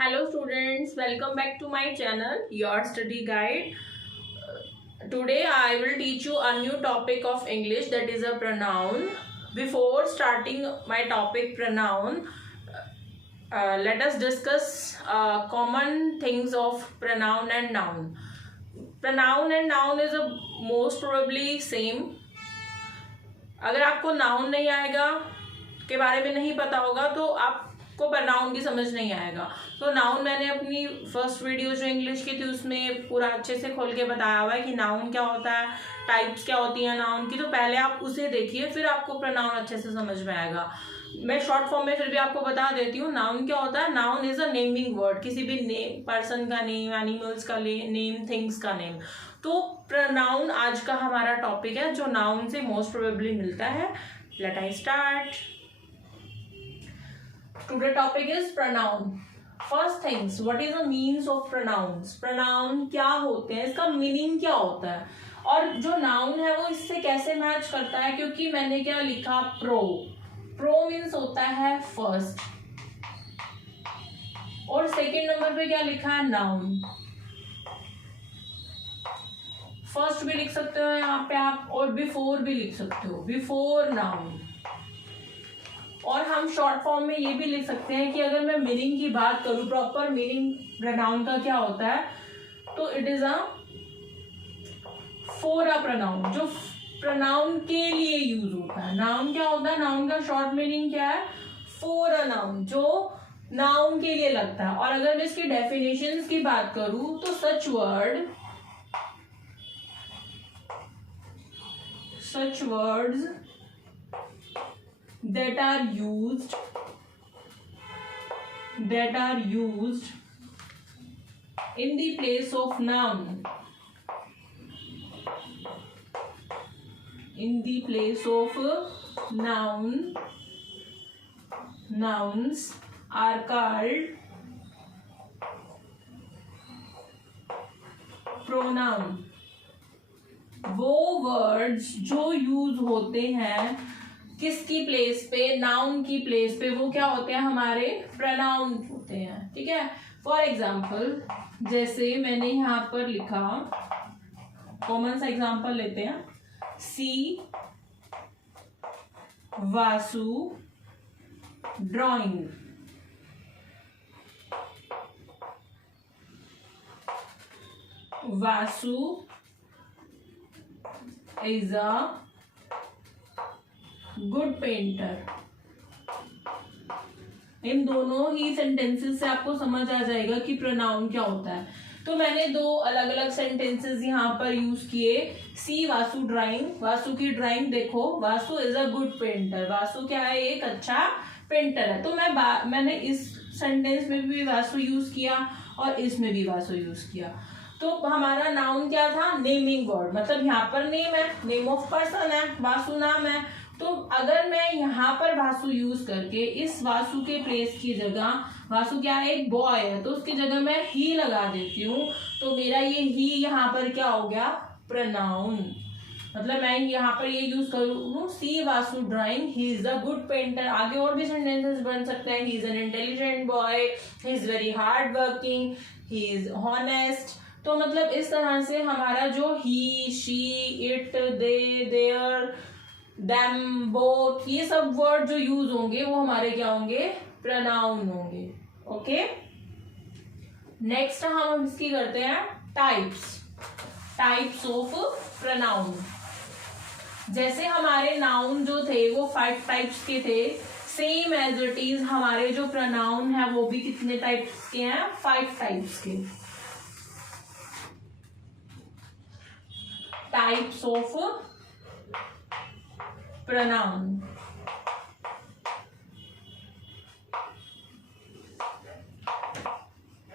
Hello students, welcome back to my channel, Your Study Guide. Today I will teach you a new topic of English, that is a pronoun. Before starting my topic pronoun, let us discuss common things of pronoun and noun. Pronoun and noun is a most probably same. अगर आपको noun नहीं आएगा के बारे में नहीं पता होगा तो आपको प्रनाउन की समझ नहीं आएगा। तो नाउन मैंने अपनी फर्स्ट वीडियो जो इंग्लिश की थी उसमें पूरा अच्छे से खोल के बताया हुआ है कि नाउन क्या होता है, टाइप्स क्या होती हैं नाउन की। तो पहले आप उसे देखिए, फिर आपको प्रनाउन अच्छे से समझ में आएगा। मैं शॉर्ट फॉर्म में फिर भी आपको बता देती हूँ नाउन क्या होता है। Noun is a naming word, किसी भी नेम, पर्सन का नेम, एनिमल्स का नेम, थिंग्स का नेम। तो प्रनाउन आज का हमारा टॉपिक है जो नाउन से मोस्ट प्रोबेबली मिलता है। Let I start. Today topic is pronoun. First things, what is the means of pronouns. Pronoun क्या होते हैं, इसका मीनिंग क्या होता है, और जो नाउन है वो इससे कैसे मैच करता है। क्योंकि मैंने क्या लिखा, प्रो मीन्स होता है फर्स्ट, और सेकेंड नंबर पे क्या लिखा है, नाउन। फर्स्ट भी लिख सकते हो यहाँ पे आप, और बिफोर भी लिख सकते हो, बिफोर नाउन। और हम शॉर्ट फॉर्म में ये भी लिख सकते हैं कि अगर मैं मीनिंग की बात करूं, प्रॉपर मीनिंग प्रोनाउन का क्या होता है, तो it is a for a pronoun, जो प्रोनाउन के लिए यूज होता है। नाउन क्या होता है, नाउन का शॉर्ट मीनिंग क्या है, फॉर अ नाउन, जो नाउन के लिए लगता है। और अगर मैं इसकी डेफिनेशंस की बात करूं तो such words that are used in the place of noun, nouns are called pronoun। वो वर्ड्स जो यूज होते हैं किसकी प्लेस पे, नाउन की प्लेस पे, वो क्या होते हैं, हमारे प्रोनाउन होते हैं। ठीक है। फॉर एग्जाम्पल, जैसे मैंने यहां पर लिखा, कॉमन सा एग्जाम्पल लेते हैं, see Vasu drawing. Vasu is a good painter। इन दोनों ही सेंटेंसेस से आपको समझ आ जाएगा कि प्रोनाउन क्या होता है। तो मैंने दो अलग अलग सेंटेंसेस यहाँ पर यूज किए। सी वासु ड्राइंग, वासु की ड्राइंग देखो, Vasu is a good painter, Vasu क्या है, एक अच्छा पेंटर है। तो मैंने इस सेंटेंस में भी वासु यूज किया और इसमें भी वासु यूज किया। तो हमारा नाउन क्या था, नेमिंग वर्ड, मतलब यहाँ पर नेम है, नेम ऑफ पर्सन है, वासु नाम है। तो अगर मैं यहाँ पर वासु यूज करके इस वासु के प्लेस की जगह, वासु क्या है, एक बॉय है, तो उसकी जगह मैं ही लगा देती हूँ, तो मेरा ये ही यहाँ पर क्या हो गया, प्रोनाउन। मतलब मैं यहाँ पर ये यूज करूँ, see Vasu drawing, he is a good painter. आगे और भी सेंटेंसेस बन सकते हैं, he is an intelligent boy, he is very hard working, he is honest. तो मतलब इस तरह से हमारा जो he, she, it, they, their, them, both, ये सब वर्ड जो यूज होंगे वो हमारे क्या होंगे, प्रोनाउन होंगे। ओके। नेक्स्ट हम इसकी करते हैं टाइप्स ऑफ प्रोनाउन। जैसे हमारे नाउन जो थे वो 5 टाइप्स के थे, सेम एज इट इज हमारे जो प्रोनाउन है वो भी कितने टाइप्स के हैं, 5 टाइप्स के। Types of pronoun.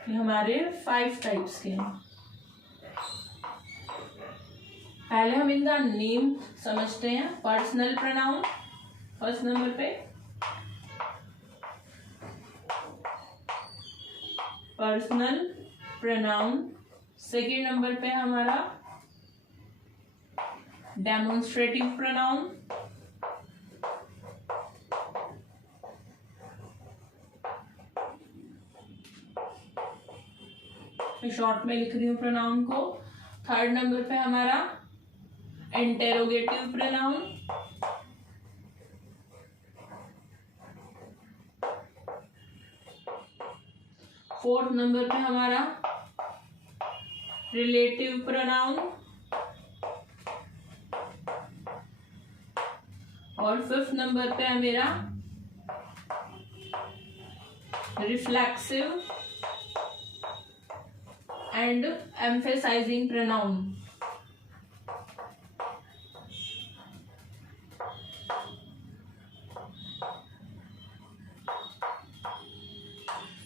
ये हमारे 5 टाइप्स के हैं। पहले हम इनका नेम समझते हैं। पर्सनल प्रोनाउन फर्स्ट नंबर पे, पर्सनल प्रोनाउन। सेकेंड नंबर पे हमारा डेमोन्स्ट्रेटिव प्रोनाउन। मैं शॉर्ट में लिख रही हूँ प्रोनाउन को। थर्ड नंबर पे हमारा इंटेरोगेटिव प्रोनाउन। फोर्थ नंबर पे हमारा रिलेटिव प्रोनाउन। और फिफ्थ नंबर पे है मेरा रिफ्लेक्सिव एंड एम्फेसाइजिंग प्रोनाउन।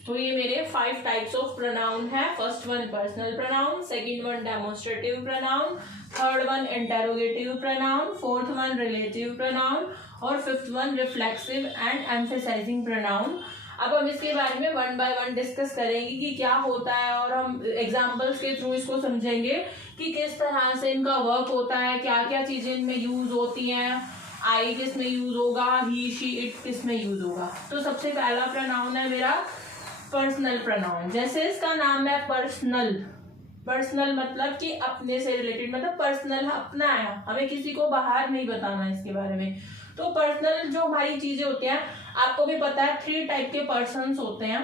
तो ये मेरे 5 टाइप्स ऑफ प्रोनाउन है। First one personal pronoun, second one demonstrative pronoun, third one interrogative pronoun, fourth one relative pronoun और fifth one reflexive and emphasising pronoun. अब हम इसके बारे में वन बाय वन डिस्कस करेंगे कि क्या होता है और हम एग्जांपल्स के थ्रू इसको समझेंगे कि किस तरह से इनका वर्क होता है, क्या क्या चीजें इनमें यूज होती हैं, आई किस में यूज होगा, ही शी इट किस में यूज होगा। तो सबसे पहला प्रोनाउन है मेरा पर्सनल प्रोनाउन। जैसे इसका नाम है पर्सनल, पर्सनल मतलब कि अपने से रिलेटेड, मतलब पर्सनल अपना है, हमें किसी को बाहर नहीं बताना इसके बारे में। तो पर्सनल जो हमारी चीजें होती हैं, आपको भी पता है 3 टाइप के पर्सन्स होते हैं।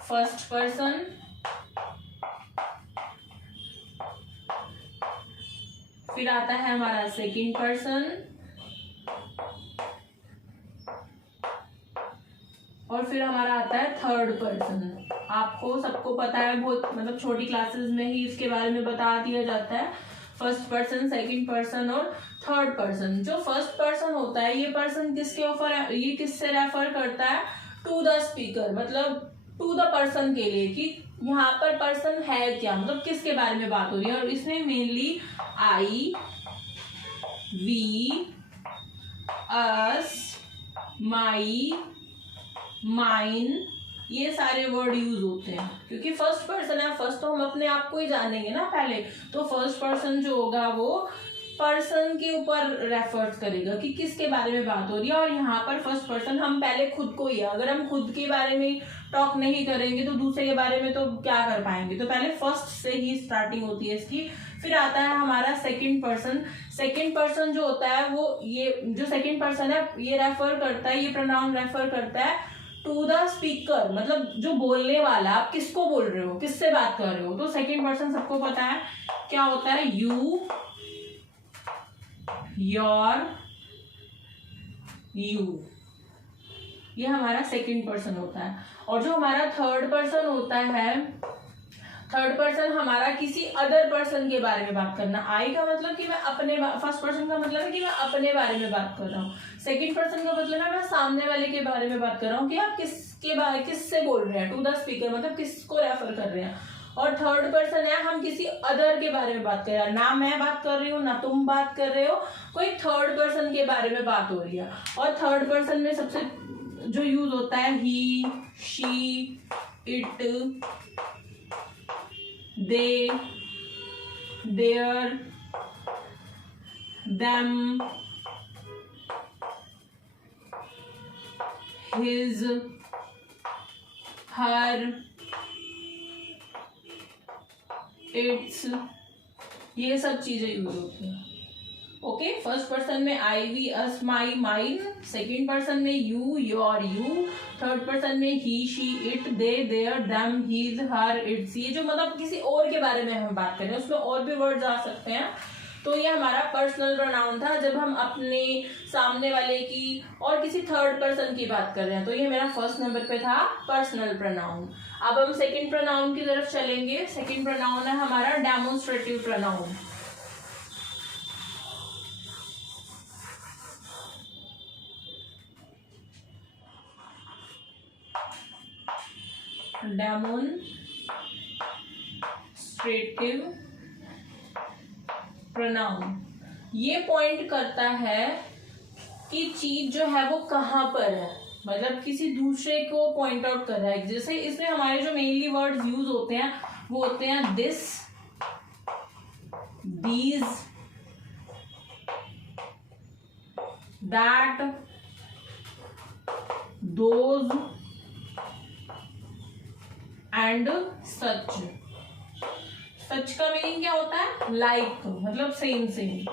फर्स्ट पर्सन, फिर आता है हमारा सेकंड पर्सन और फिर हमारा आता है थर्ड पर्सन। आपको सबको पता है, बहुत मतलब छोटी क्लासेस में ही इसके बारे में बता दिया जाता है। फर्स्ट पर्सन, सेकंड पर्सन और थर्ड पर्सन। जो फर्स्ट पर्सन होता है, ये पर्सन ये किससे रेफर करता है? टू द स्पीकर, मतलब टू द पर्सन के लिए, कि यहाँ पर पर्सन है क्या, मतलब किसके बारे में बात हो रही है। और इसमें mainly I, we, us, my, mine, ये सारे वर्ड यूज होते हैं क्योंकि फर्स्ट पर्सन है। फर्स्ट तो हम अपने आप को ही जानेंगे ना पहले, तो फर्स्ट पर्सन जो होगा वो पर्सन के ऊपर रेफर करेगा कि किसके बारे में बात हो रही है। और यहाँ पर फर्स्ट पर्सन हम पहले खुद को ही है, अगर हम खुद के बारे में टॉक नहीं करेंगे तो दूसरे के बारे में तो क्या कर पाएंगे। तो पहले फर्स्ट से ही स्टार्टिंग होती है इसकी। फिर आता है हमारा सेकंड पर्सन। सेकंड पर्सन जो होता है वो, ये जो सेकंड पर्सन है ये रेफर करता है, ये प्रोनाउन रेफर करता है टू द स्पीकर, मतलब जो बोलने वाला, आप किसको बोल रहे हो, किससे बात कर रहे हो। तो सेकंड पर्सन सबको पता है क्या होता है, यू, योर, यू, ये हमारा सेकंड पर्सन होता है। और जो हमारा थर्ड पर्सन होता है, थर्ड पर्सन हमारा किसी अदर पर्सन के बारे में बात करना। आई का मतलब कि मैं अपने, फर्स्ट पर्सन का मतलब है कि मैं अपने बारे में बात कर रहा हूँ। सेकंड पर्सन का मतलब है मैं सामने वाले के बारे में बात कर रहा हूँ कि आप किसके बारे, किससे बोल रहे हैं, टू द स्पीकर मतलब किसको रेफर कर रहे हैं। और थर्ड पर्सन है हम किसी अदर के बारे में बात कर रहे हैं, ना मैं बात कर रही हूँ ना तुम बात कर रहे हो, कोई थर्ड पर्सन के बारे में बात हो रही है। और थर्ड पर्सन में सबसे जो यूज होता है he, she, it, they, their, them, his, her, its, ये सब चीजें यूज होती हैं। ओके, फर्स्ट पर्सन में I, we, us, my, mine, second person में you, your, you, third person में he, she, it, they, their, them, his, her, its, ये जो मतलब किसी और के बारे में हम बात करें, उसमें और भी वर्ड्स आ सकते हैं। तो ये हमारा पर्सनल प्रोनाउन था जब हम अपने सामने वाले की और किसी थर्ड पर्सन की बात कर रहे हैं। तो ये मेरा फर्स्ट नंबर पे था पर्सनल प्रोनाउन। अब हम सेकंड प्रोनाउन की तरफ चलेंगे। सेकंड प्रोनाउन है हमारा डेमोन्स्ट्रेटिव प्रोनाउन। डेमोन्स्ट्रेटिव प्रोनाउन ये पॉइंट करता है कि चीज जो है वो कहाँ पर है, मतलब किसी दूसरे को पॉइंट आउट कर रहा है। जैसे इसमें हमारे जो मेनली वर्ड्स यूज होते हैं वो होते हैं this, these, that, those, and such. Such का मीनिंग क्या होता है? लाइक, मतलब सेम सेम।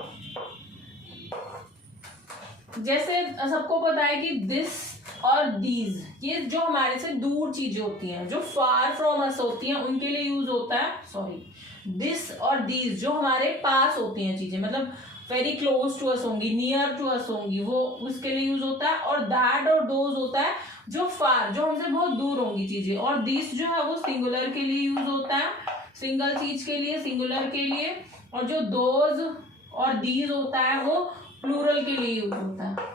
जैसे सबको पता है कि दिस और दीज, ये जो हमारे से दूर चीजें होती हैं, जो फार फ्रॉम अस होती हैं, उनके लिए यूज होता है, सॉरी, दिस और दीज जो हमारे पास होती हैं चीजें, मतलब वेरी क्लोज टू अस होंगी, नियर टू अस होंगी, वो उसके लिए यूज होता है। और दैट और दोज होता है जो फार, जो हमसे बहुत दूर होंगी चीजें। और दिस जो है वो सिंगुलर के लिए यूज होता है, सिंगल चीज के लिए, सिंगुलर के लिए। और जो दोज और दीज होता है वो प्लूरल के लिए यूज होता है।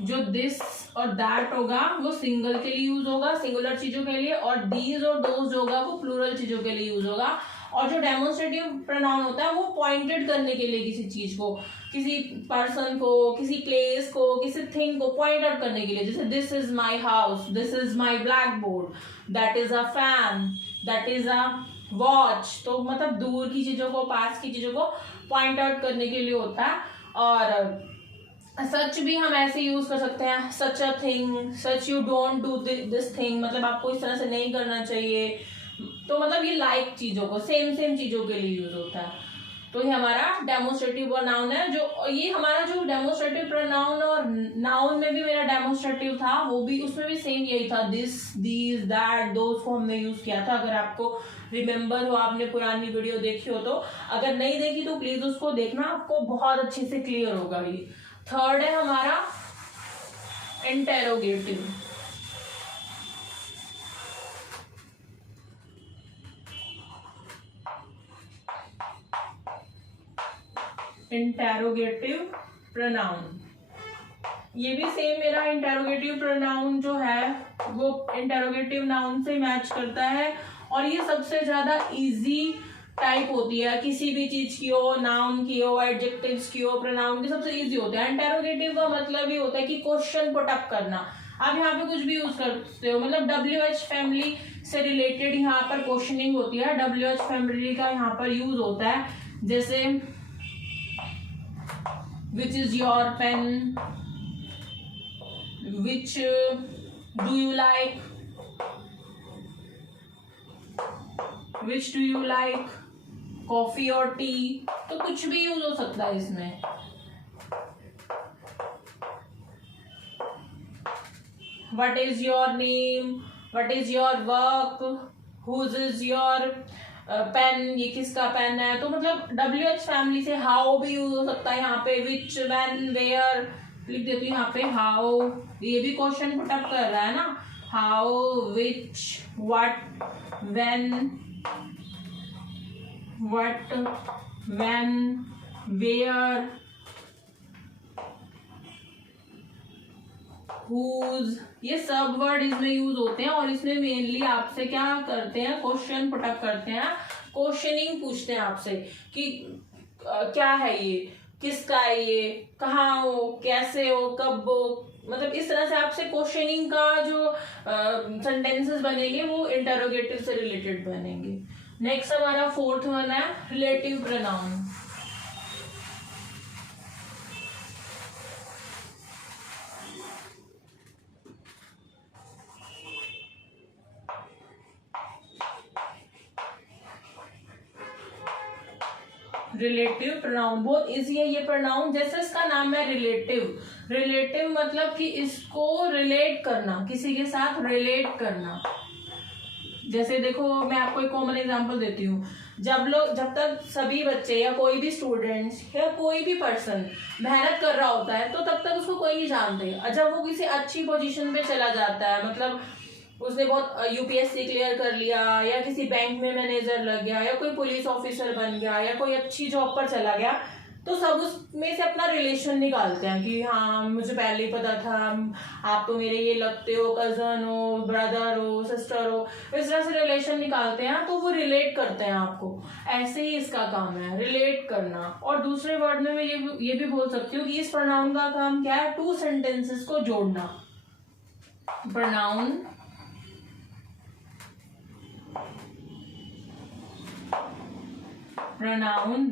जो दिस और दैट होगा वो सिंगल के लिए यूज होगा, सिंगुलर चीजों के लिए, और दीज और दोज होगा वो प्लूरल चीजों के लिए यूज होगा। और जो डेमोन्स्ट्रेटिव प्रोनाउन होता है वो पॉइंटेड करने के लिए किसी चीज को, किसी पर्सन को, किसी प्लेस को, किसी थिंग को पॉइंट आउट करने के लिए। जैसे this is my house, this is my black board, that is a fan, that is a watch. तो मतलब दूर की चीजों को, पास की चीजों को पॉइंट आउट करने के लिए होता है। और सच भी हम ऐसे यूज कर सकते हैं, such a thing, such you don't do this thing, मतलब आपको इस तरह से नहीं करना चाहिए। तो मतलब ये लाइक चीजों को, सेम सेम चीजों के लिए यूज होता है। तो ये हमारा डेमोन्स्ट्रेटिव प्रोनाउन है। जो ये हमारा जो डेमोन्स्ट्रेटिव प्रोनाउन, और नाउन में भी मेरा डेमोन्स्ट्रेटिव था, वो भी, उसमें भी सेम यही था, दिस, दीज, दैट, दोज को हमने यूज किया था। अगर आपको रिमेम्बर हो, आपने पुरानी वीडियो देखी हो तो, अगर नहीं देखी तो प्लीज उसको देखना, आपको बहुत अच्छे से क्लियर होगा ये। थर्ड है हमारा इंटेरोगेटिव। इंटेरोगेटिव प्रोनाउन, ये भी सेम मेरा इंटेरोगेटिव प्रोनाउन जो है वो इंटेरोगेटिव नाउन से मैच करता है। और ये सबसे ज्यादा इजी टाइप होती है, किसी भी चीज की हो, नाउन की हो, एडजेक्टिव्स की हो, प्रोनाउन की, सबसे इजी होता है। इंटेरोगेटिव का मतलब ही होता है कि क्वेश्चन पुट अप करना। आप यहाँ पे कुछ भी यूज करते हो, मतलब WH फैमिली से रिलेटेड यहाँ पर क्वेश्चनिंग होती है, WH फैमिली का यहाँ पर यूज होता है। जैसे which is your pen, which do you like, which do you like, coffee और टी, तो कुछ भी यूज हो सकता है इसमें। What is your name, what is your work, whose is your pen, ये किसका पेन है। तो मतलब WH फैमिली से हाउ भी यूज हो सकता है। यहाँ पे विच, व्हेन, वेयर लिख देती हूँ यहाँ पे, हाउ, ये भी क्वेश्चन पुट अप कर रहा है ना, how, which, what, when, what, when, where, whose, ये सब वर्ड इसमें यूज होते हैं। और इसमें मेनली आपसे क्या करते हैं, क्वेश्चन पुट अप करते हैं, क्वेश्चनिंग पूछते हैं आपसे कि क्या है ये, किसका है ये, कहाँ हो, कैसे हो, कब हो, मतलब इस तरह से आपसे क्वेश्चनिंग का जो सेंटेंसेस बनेंगे वो इंटरोगेटिव से रिलेटेड बनेंगे। नेक्स्ट हमारा फोर्थ वन है रिलेटिव प्रोनाउन। रिलेटिव प्रोनाउन बहुत इजी है ये प्रोनाउन, जैसे इसका नाम है रिलेटिव। रिलेटिव मतलब कि इसको रिलेट करना, किसी के साथ रिलेट करना। जैसे देखो मैं आपको एक कॉमन एग्जांपल देती हूँ, जब तक सभी बच्चे या कोई भी स्टूडेंट्स या कोई भी पर्सन मेहनत कर रहा होता है तो तब तक उसको कोई नहीं जानते। जब वो किसी अच्छी पोजीशन पे चला जाता है, मतलब उसने बहुत UPSC क्लियर कर लिया, या किसी बैंक में मैनेजर लग गया, या कोई पुलिस ऑफिसर बन गया, या कोई अच्छी जॉब पर चला गया, तो सब उसमें से अपना रिलेशन निकालते हैं कि हाँ मुझे पहले ही पता था, आप तो मेरे ये लगते हो, कजन हो, ब्रदर हो, सिस्टर हो, इस तरह से रिलेशन निकालते हैं। तो वो रिलेट करते हैं आपको, ऐसे ही इसका काम है रिलेट करना। और दूसरे वर्ड में मैं ये भी बोल सकती हूँ कि इस प्रोनाउन का काम क्या है, टू सेंटेंसेस को जोड़ना। Pronoun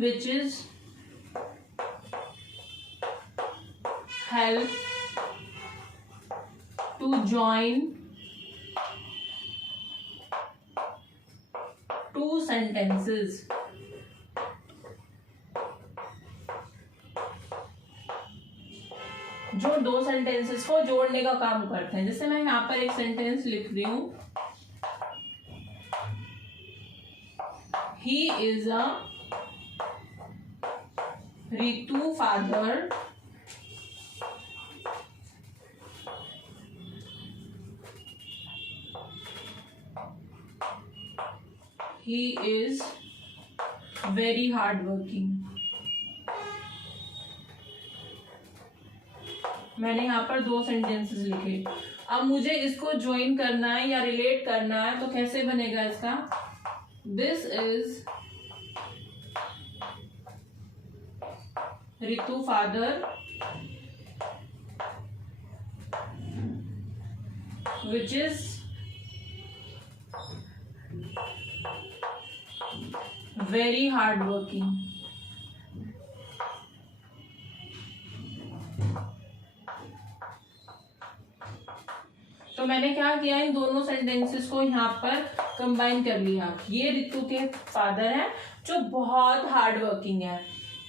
which is help to join 2 sentences जो 2 सेंटेंसेस को जोड़ने का काम करते हैं। जैसे मैं यहाँ पर एक सेंटेंस लिख रही हूं, ही is a Ritu father he is very hard working। मैंने यहाँ पर 2 सेंटेंसेस लिखे। अब मुझे इसको ज्वाइन करना है या रिलेट करना है, तो कैसे बनेगा इसका? This is Ritu father which is very hard working. तो मैंने क्या किया, इन दोनों सेंटेंसेस को यहाँ पर कंबाइन कर लिया। ये रितु के फादर हैं जो बहुत हार्ड वर्किंग है,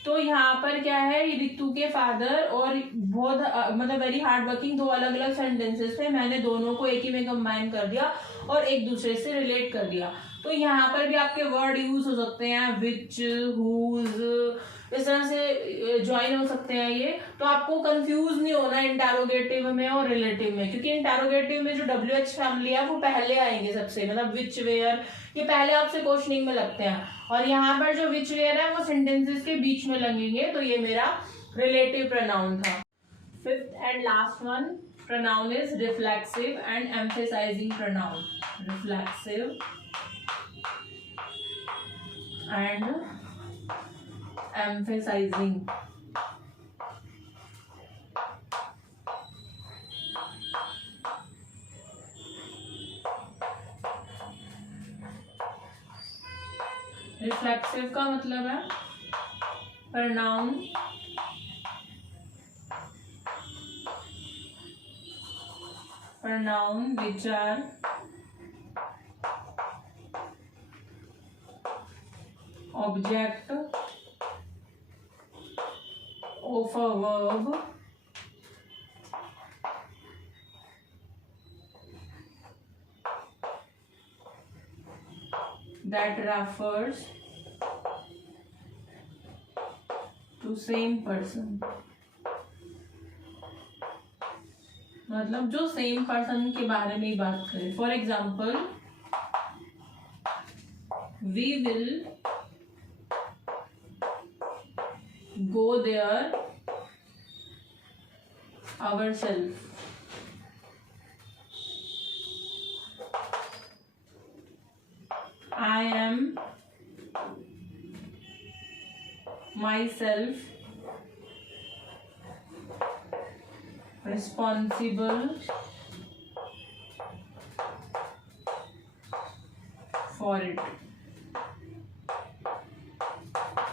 तो यहाँ पर क्या है, ये रितु के फादर और बहुत मतलब वेरी हार्ड वर्किंग, 2 अलग अलग सेंटेंसेस थे। मैंने दोनों को एक ही में कंबाइन कर दिया और एक दूसरे से रिलेट कर दिया। तो यहाँ पर भी आपके वर्ड यूज हो सकते हैं, विच, हुज, इस तरह से ज्वाइन हो सकते हैं ये। तो आपको कंफ्यूज नहीं होना इंटरोगेटिव में और रिलेटिव में, क्योंकि इंटरोगेटिव में जो WH फैमिली है वो पहले आएंगे सबसे, मतलब विच, वेयर, ये पहले आपसे क्वेश्चनिंग में लगते हैं। और यहाँ पर जो विच, वेयर है वो सेंटेंसेस के बीच में लगेंगे। तो ये मेरा रिलेटिव प्रोनाउन था। 5th and last one pronoun is reflexive and emphasising pronoun. Reflexive and emphasizing। Reflexive का मतलब है pronoun which are object of a verb that refers to same person। मतलब जो सेम पर्सन के बारे में ही बात करें। For example, we will go there ourselves। I am myself responsible for it।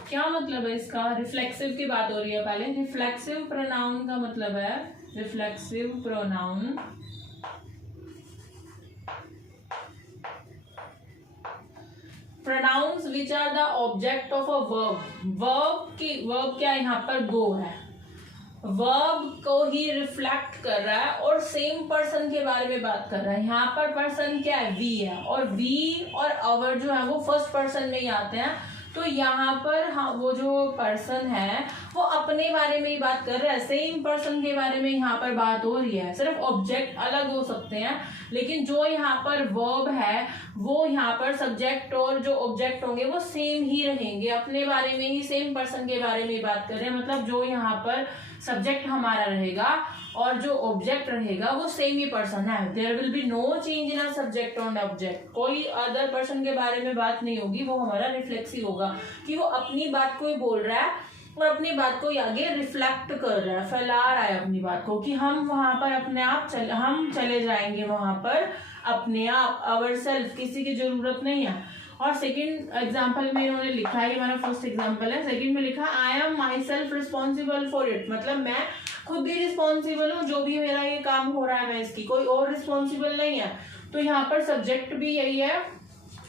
क्या मतलब है इसका? रिफ्लेक्सिव की बात हो रही है पहले। रिफ्लेक्सिव प्रोनाउन का मतलब है, reflexive pronoun pronouns which are the object of a verb. Verb क्या यहाँ पर गो है, वर्ब को ही रिफ्लेक्ट कर रहा है और सेम पर्सन के बारे में बात कर रहा है। यहाँ पर पर्सन क्या है? वी है, और वी और अवर जो है वो फर्स्ट पर्सन में ही आते हैं। तो यहाँ पर हाँ, वो जो पर्सन है वो अपने बारे में ही बात कर रहा है, सेम पर्सन के बारे में यहाँ पर बात हो रही है। सिर्फ ऑब्जेक्ट अलग हो सकते हैं, लेकिन जो यहाँ पर वर्ब है वो यहाँ पर सब्जेक्ट और जो ऑब्जेक्ट होंगे वो सेम ही रहेंगे, अपने बारे में ही, सेम पर्सन के बारे में ही बात कर रहे हैं। मतलब जो यहाँ पर सब्जेक्ट हमारा रहेगा और जो ऑब्जेक्ट रहेगा वो सेम ही पर्सन है। There will be no change in a subject और ऑब्जेक्ट। कोई अदर पर्सन के बारे में बात नहीं होगी, वो हमारा रिफ्लेक्सिव होगा कि वो अपनी बात को ही बोल रहा है और अपनी बात को आगे रिफ्लेक्ट कर रहा है, फैला रहा है अपनी बात को, कि हम वहां पर अपने आप हम चले जाएंगे वहां पर अपने आप, आवर सेल्फ, किसी की जरूरत नहीं है। और सेकंड एग्जांपल में इन्होंने लिखा है, ये हमारा फर्स्ट एग्जांपल है, सेकंड में लिखा I am my self responsible for it. मतलब मैं खुद ही रिस्पॉन्सिबल हूँ, जो भी मेरा ये काम हो रहा है मैं इसकी, कोई और रिस्पॉन्सिबल नहीं है। तो यहाँ पर सब्जेक्ट भी यही है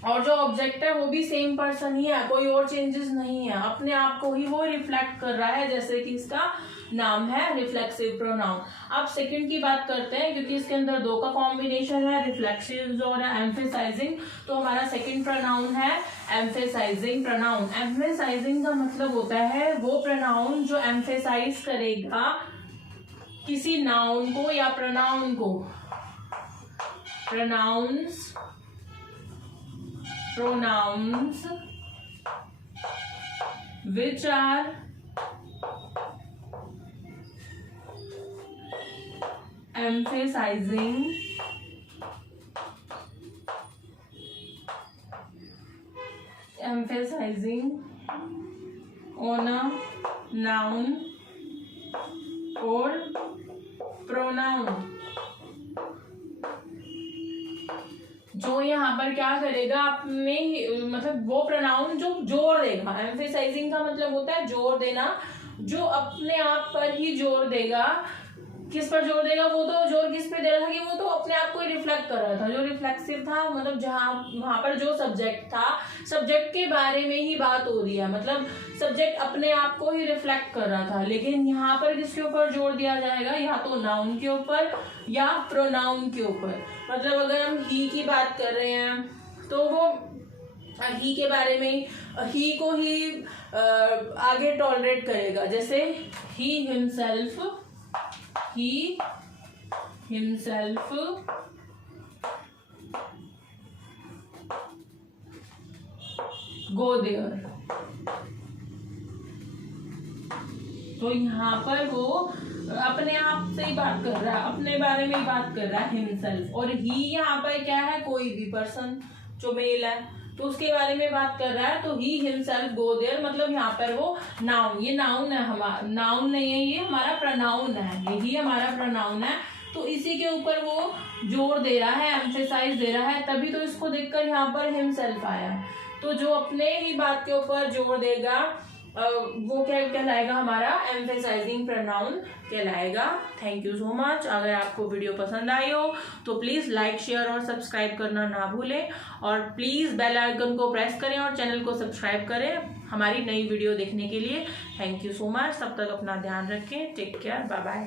और जो ऑब्जेक्ट है वो भी सेम पर्सन ही है, कोई और चेंजेस नहीं है, अपने आप को ही वो रिफ्लेक्ट कर रहा है, जैसे कि इसका नाम है रिफ्लेक्सिव प्रोनाउन। अब सेकंड की बात करते हैं, क्योंकि इसके अंदर दो का कॉम्बिनेशन है, रिफ्लेक्सिव और एम्फेसाइजिंग। तो हमारा सेकंड प्रोनाउन है एम्फेसाइजिंग प्रोनाउन। एम्फेसाइजिंग का मतलब होता है वो प्रोनाउन जो एम्फेसाइज करेगा किसी नाउन को या प्रोनाउन को। pronouns which are emphasizing on a noun or pronoun। जो यहाँ पर क्या करेगा अपने मतलब वो प्रोनाउन जो जोर देगा। एम्फेसाइजिंग का मतलब होता है जोर देना, जो अपने आप पर ही जोर देगा। किस पर जोर देगा? वो तो जोर किस पे दे रहा था कि वो तो अपने आप को ही रिफ्लेक्ट कर रहा था। जो रिफ्लेक्सिव था मतलब जहाँ वहां पर जो सब्जेक्ट था, सब्जेक्ट के बारे में ही बात हो रही है, मतलब सब्जेक्ट अपने आप को ही रिफ्लेक्ट कर रहा था। लेकिन यहाँ पर किसके ऊपर जोर दिया जाएगा? या तो नाउन के ऊपर या प्रोनाउन के ऊपर। मतलब अगर हम ही की बात कर रहे हैं तो वो ही के बारे में ही को ही आगे टॉलरेट करेगा, जैसे ही हिमसेल्फ गो देयर। तो यहाँ पर वो अपने आप से ही बात कर रहा है, अपने बारे में ही बात कर रहा है हिमसेल्फ। और ही यहाँ पर क्या है? कोई भी पर्सन जो मेल है तो उसके बारे में बात कर रहा है। तो ही हिमसेल्फ गो देयर मतलब यहाँ पर वो नाउन, ये नाउन है हमारा, नाउन नहीं है, ये हमारा प्रोनाउन है, यही हमारा प्रोनाउन है। तो इसी के ऊपर वो जोर दे रहा है, एम्फेसाइज दे रहा है, तभी तो इसको देखकर यहाँ पर हिमसेल्फ आया है। तो जो अपने ही बात के ऊपर जोर देगा वो क्या कहलाएगा? हमारा एम्फेसाइजिंग प्रोनाउन कहलाएगा। Thank you so much. अगर आपको वीडियो पसंद आई हो तो प्लीज़ लाइक, शेयर और सब्सक्राइब करना ना भूलें, और प्लीज़ बेल आइकन को प्रेस करें और चैनल को सब्सक्राइब करें हमारी नई वीडियो देखने के लिए। Thank you so much. तब तक अपना ध्यान रखें। Take care. Bye bye.